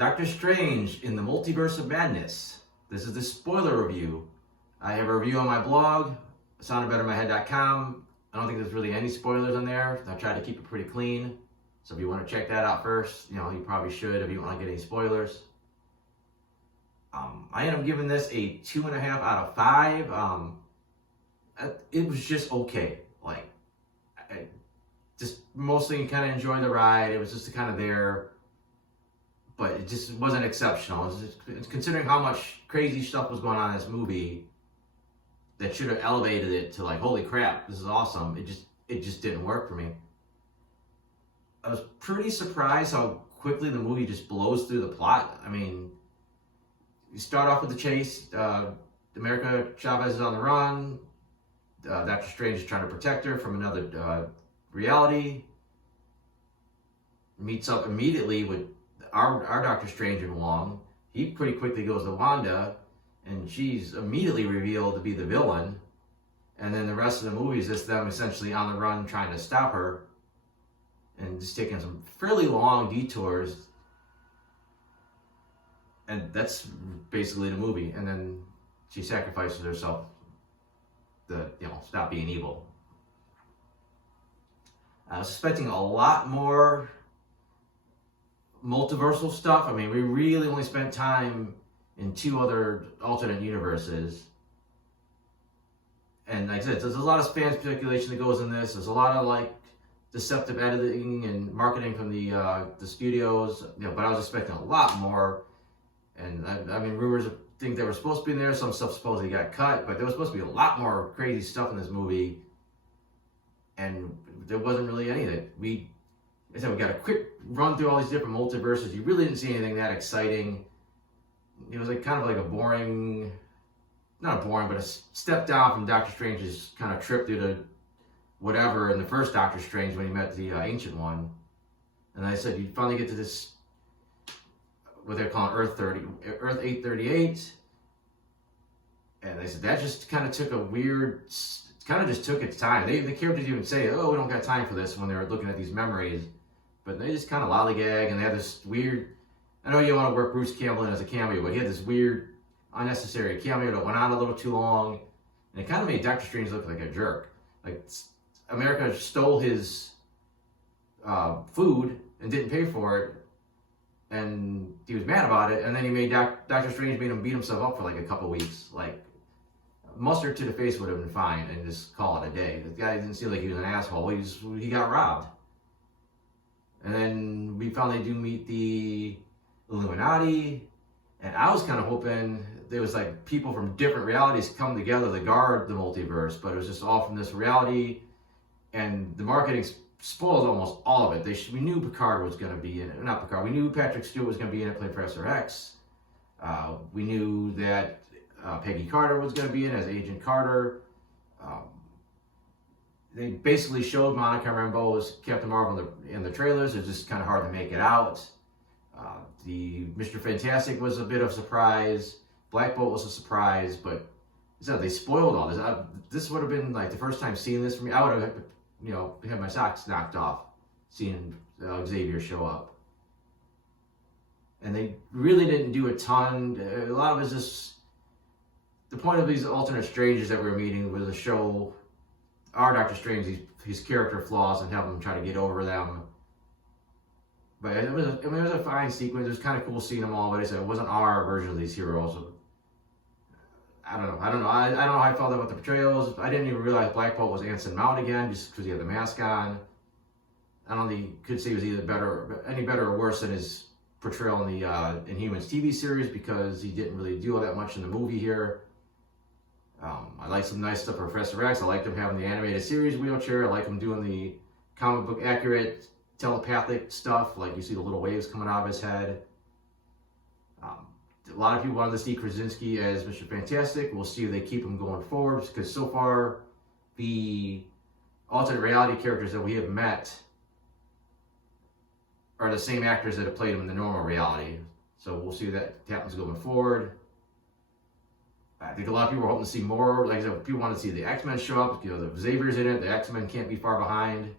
Doctor Strange in the Multiverse of Madness. This is the spoiler review. I have a review on my blog, soundedbettermyhead.com. I don't think there's really any spoilers in there. I tried to keep it pretty clean. So if you want to check that out first, you probably should if you don't want to get any spoilers. I end up giving this a 2.5 out of 5. It was just okay. I just mostly kind of enjoyed the ride. It was just kind of there. But it just wasn't exceptional. Considering how much crazy stuff was going on in this movie, that should have elevated it to holy crap, this is awesome. It just didn't work for me. I was pretty surprised how quickly the movie just blows through the plot. I mean, you start off with the chase. America Chavez is on the run. Doctor Strange is trying to protect her from another reality. Meets up immediately with our Doctor Strange and Wong. He pretty quickly goes to Wanda, and she's immediately revealed to be the villain. And then the rest of the movie is just them essentially on the run trying to stop her, and just taking some fairly long detours. And that's basically the movie. And then she sacrifices herself to stop being evil. I was expecting a lot more multiversal stuff. I mean, we really only spent time in 2 other alternate universes. And like I said, there's a lot of fan speculation that goes in this. There's a lot of deceptive editing and marketing from the studios. But I was expecting a lot more. And I mean, rumors think they were supposed to be in there. Some stuff supposedly got cut, but there was supposed to be a lot more crazy stuff in this movie. And there wasn't really any of it. We got a quick run through all these different multiverses. You really didn't see anything that exciting. It was kind of a boring, not boring, but a step down from Doctor Strange's kind of trip through the whatever in the first Doctor Strange when he met the Ancient One. And I said, you finally get to this, what they're calling Earth 838. And they said, that just kind of took just took its time. The characters even say, oh, we don't got time for this when they're looking at these memories. But they just kind of lollygag, and they had this weird, I know you want to work Bruce Campbell in as a cameo, but he had this weird, unnecessary cameo that went on a little too long. And it kind of made Doctor Strange look like a jerk. America stole his food and didn't pay for it. And he was mad about it. And then he made Doctor Strange made him beat himself up for a couple weeks. Mustard to the face would have been fine and just call it a day. The guy didn't seem like he was an asshole. He got robbed. And then we finally do meet the Illuminati. And I was kind of hoping there was people from different realities come together to guard the multiverse. But it was just all from this reality. And the marketing spoiled almost all of it. We knew Picard was going to be in it. Not Picard. We knew Patrick Stewart was going to be in it, playing Professor X. We knew that Peggy Carter was going to be in as Agent Carter. They basically showed Monica Rambeau as Captain Marvel in the trailers. It's just kind of hard to make it out. The Mr. Fantastic was a bit of a surprise. Black Bolt was a surprise, but they spoiled all this. This would have been the first time seeing this for me. I would have, had my socks knocked off seeing Xavier show up. And they really didn't do a ton. A lot of it's just, the point of these alternate strangers that we were meeting was to show our Doctor Strange his character flaws and have him try to get over them. But it was a fine sequence. It was kind of cool seeing them all, but I said it wasn't our version of these heroes. I don't know. I don't know how I felt about the portrayals. I didn't even realize Black Bolt was Anson Mount again, just because he had the mask on. I don't think you could say he was any better or worse than his portrayal in the Inhumans TV series, because he didn't really do all that much in the movie here. I like some nice stuff for Professor X. I liked him having the animated series wheelchair. I like him doing the comic book accurate telepathic stuff, you see the little waves coming out of his head. A lot of people wanted to see Krasinski as Mr. Fantastic. We'll see if they keep him going forward, because so far the alternate reality characters that we have met are the same actors that have played him in the normal reality. So we'll see if that happens going forward. I think a lot of people are hoping to see more. Like I said, people want to see the X-Men show up. The Xavier's in it. The X-Men can't be far behind.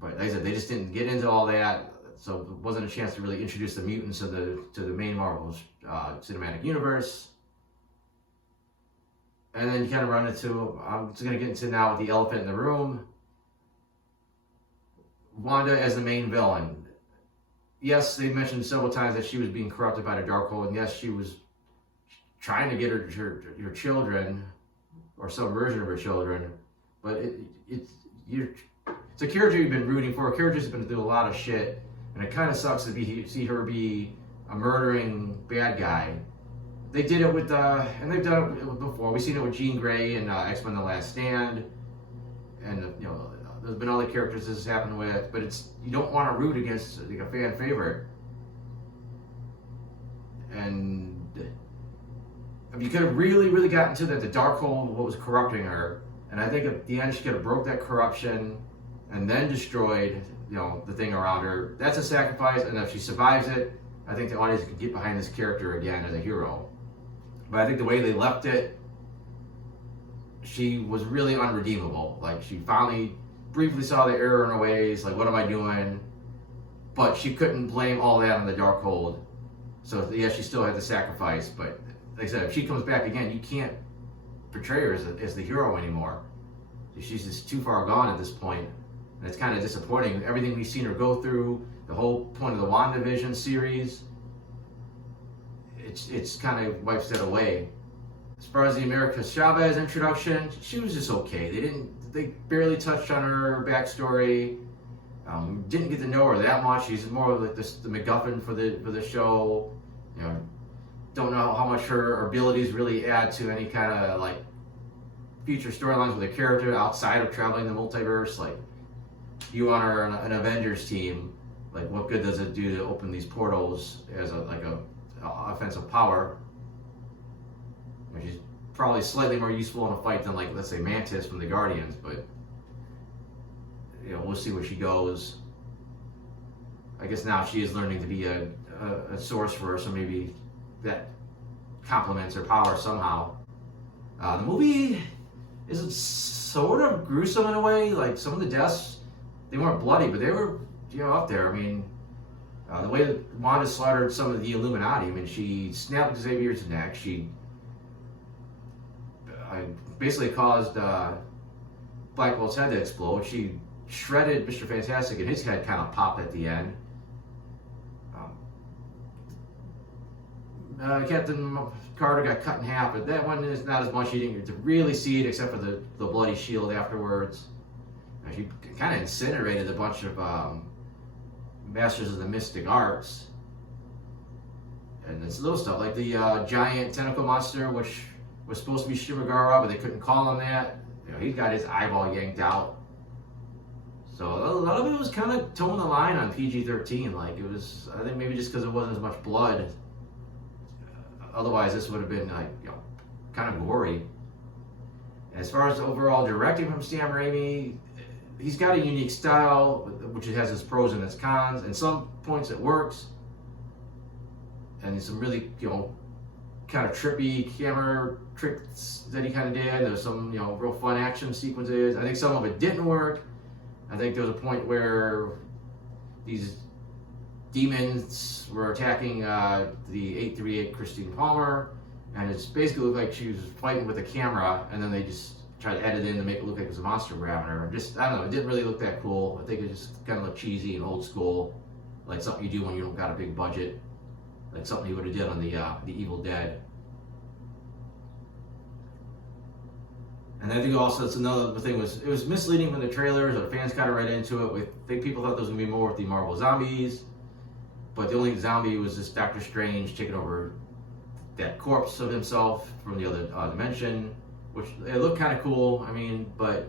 But like I said, they just didn't get into all that. so it wasn't a chance to really introduce the mutants to the main Marvel cinematic universe. And then you kind of run into, I'm just going to get into now with the elephant in the room. Wanda as the main villain. Yes, they mentioned several times that she was being corrupted by the Darkhold, and yes, she was trying to get her children, or some version of her children, but it's a character you've been rooting for, a character who's been through a lot of shit, and it kind of sucks to see her be a murdering bad guy. They did it with, and they've done it before. We've seen it with Jean Grey in X-Men: The Last Stand, and there's been other characters this has happened with, but you don't want to root against like a fan favorite. And you could have really gotten to that the Darkhold, what was corrupting her, and I think at the end she could have broke that corruption and then destroyed the thing around her. That's a sacrifice, and if she survives it, I think the audience could get behind this character again as a hero. But I think the way they left it, she was really unredeemable. Like, she finally briefly saw the error in her ways, like, what am I doing? But she couldn't blame all that on the Darkhold. So, yeah, she still had to sacrifice. But, like I said, if she comes back again, you can't portray her as the hero anymore. She's just too far gone at this point. And it's kind of disappointing. Everything we've seen her go through, the whole point of the WandaVision series, it's kind of wipes that away. As far as the America Chavez introduction, she was just okay. They barely touched on her backstory. Didn't get to know her that much. She's more of like the MacGuffin for the show. Don't know how much her abilities really add to any kind of like future storylines with a character outside of traveling the multiverse. Like, you want her on an Avengers team, like what good does it do to open these portals as a offensive power? She's probably slightly more useful in a fight than, like, let's say Mantis from the Guardians, but we'll see where she goes. I guess now she is learning to be a source for her, so maybe that complements her power somehow. The movie is sort of gruesome in a way. Like, some of the deaths, they weren't bloody, but they were up there. I mean, the way that Wanda slaughtered some of the Illuminati, I mean, she snapped Xavier's neck. She basically caused Black Bolt's head to explode. She shredded Mr. Fantastic, and his head kind of popped at the end. Captain Carter got cut in half, but that one is not as much. You didn't get to really see it except for the bloody shield afterwards. She kind of incinerated a bunch of Masters of the Mystic Arts. And it's little stuff like the giant tentacle monster, which was supposed to be Shimagara, but they couldn't call him that. He got his eyeball yanked out. So a lot of it was kind of towing the line on PG-13. Like, it was, I think maybe just because it wasn't as much blood. Otherwise, this would have been kind of gory. As far as overall directing from Sam Raimi, he's got a unique style, which has its pros and its cons. And some points it works, and some really kind of trippy camera tricks that he kind of did. There's some real fun action sequences. I think some of it didn't work. I think there was a point where these demons were attacking the 838 Christine Palmer, and it's basically looked like she was fighting with a camera, and then they just tried to edit in to make it look like it was a monster grabbing her. I don't know, it didn't really look that cool. I think it just kind of looked cheesy and old school, like something you do when you don't got a big budget, like something you would have did on the Evil Dead. And I think also that's another thing, it was misleading from the trailers, or the fans got right into it. I think people thought there was going to be more with the Marvel zombies, but the only zombie was this Doctor Strange taking over that corpse of himself from the other dimension, which it looked kind of cool. I mean, but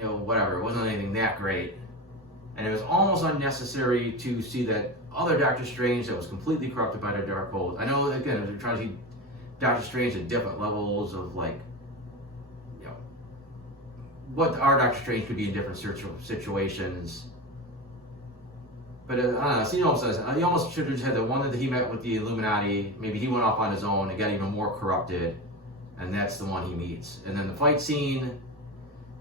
whatever, it wasn't anything that great. And it was almost unnecessary to see that other Doctor Strange that was completely corrupted by the Darkhold. I know, again, they're trying to see Doctor Strange at different levels of, like, what our Doctor Strange could be in different situations. But I don't know, so he almost should have had the one that he met with the Illuminati. Maybe he went off on his own and got even more corrupted, and that's the one he meets. And then the fight scene,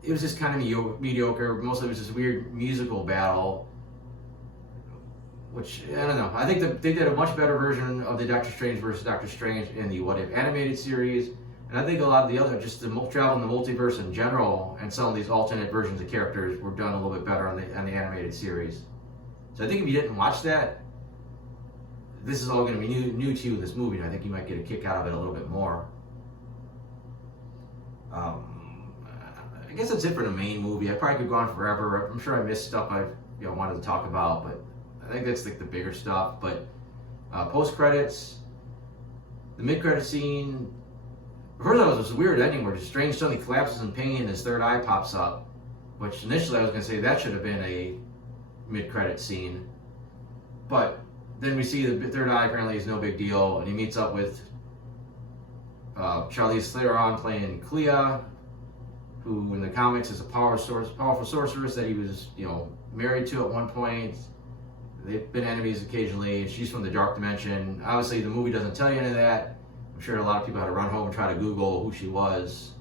it was just kind of mediocre. Mostly it was this weird musical battle. which, I don't know. I think that they did a much better version of the Doctor Strange versus Doctor Strange in the What If animated series. And I think a lot of the other, just the travel in the multiverse in general, and some of these alternate versions of characters were done a little bit better on the animated series. So I think if you didn't watch that, this is all going to be new to you in this movie, and I think you might get a kick out of it a little bit more. I guess that's it for the main movie. I probably could go on forever. I'm sure I missed stuff I wanted to talk about, but I think that's like the bigger stuff. But post credits, the mid credit scene. First, it was this weird ending where Strange suddenly collapses in pain and his third eye pops up. Which initially I was going to say that should have been a mid credit scene, but then we see the third eye apparently is no big deal, and he meets up with Charlize Theron playing Clea, who in the comics is a powerful sorceress that he was, married to at one point. They've been enemies occasionally, and she's from the dark dimension. Obviously, the movie doesn't tell you any of that. I'm sure a lot of people had to run home and try to Google who she was.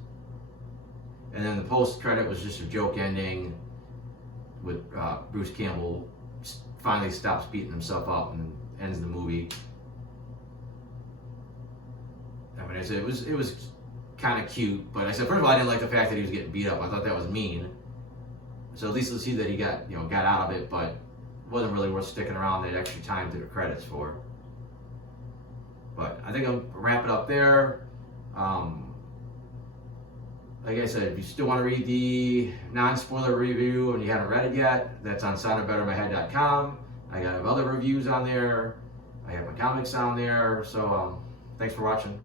And then the post-credit was just a joke ending with Bruce Campbell finally stops beating himself up and ends the movie. I mean, I said it was kind of cute, but I said first of all I didn't like the fact that he was getting beat up. I thought that was mean. So at least let's see that he got out of it, but it wasn't really worth sticking around that extra time to the credits for. But I think I'll wrap it up there. Like I said, if you still want to read the non-spoiler review and you haven't read it yet, that's on soundofbettermyhead.com. I got other reviews on there. I have my comics on there. So thanks for watching.